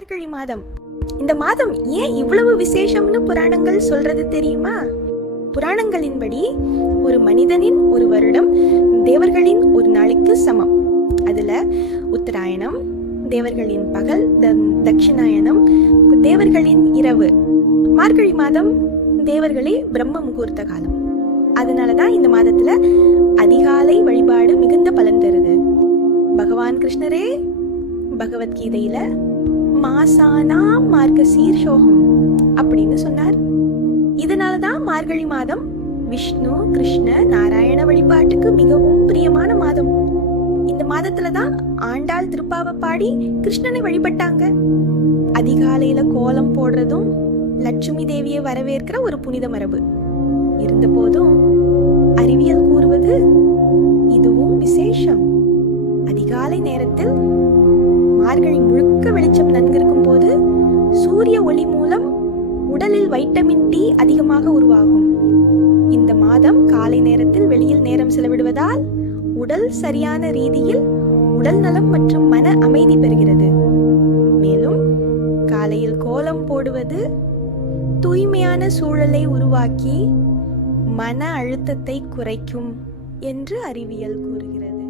மார்கழி மாதம். இந்த மாதம் ஏன் இவ்வளவு விசேஷம்னு புராணங்கள் சொல்றது தெரியுமா? புராணங்களின்படி ஒரு மனிதனின் ஒரு வருடம் தேவர்களின் ஒரு நாளைக்கு சமம். அதுல உத்தராயணம் தேவர்களின் பகல் த- தட்சிணாயனம் தேவர்களின் இரவு. மார்கழி மாதம் தேவர்களே பிரம்ம முகூர்த்த காலம். அதனாலதான் இந்த மாதத்துல அதிகாலை வழிபாடு மிகுந்த பலன் தருது. பகவான் கிருஷ்ணரே பகவத்கீதையில மாசானா மார்க்க சீர்ஷோகம் அப்படின்னு சொன்னார். இதனாலதான் மார்கழி மாதம் விஷ்ணு கிருஷ்ண நாராயண வழிபாட்டுக்கு மிகவும் பிரியமான மாதம். இந்த மாதத்துல தான் ஆண்டாள் திருப்பாவை பாடி கிருஷ்ணனை வழிபட்டாங்க. அதிகாலையில கோலம் போடுறதும் லட்சுமி தேவியை வரவேற்கிற ஒரு புனித மரபு. இருந்த போதும் அறிவியல் கூறுவது இதுவும் விசேஷம். அதிகாலை நேரத்தில் மார்கழி முழுக்க சூரிய மூலம் உடலில் வைட்டமின் டி அதிகமாக உருவாகும். இந்த மாதம் காலை நேரத்தில் வெளியில் நேரம் செலவிடுவதால் உடல் சரியான ரீதியில் உடல் நலம் மற்றும் மன அமைதி பெறுகிறது. மேலும் காலையில் கோலம் போடுவது தூய்மையான சூழலை உருவாக்கி மன அழுத்தத்தை குறைக்கும் என்று அறிவியல் கூறுகிறது.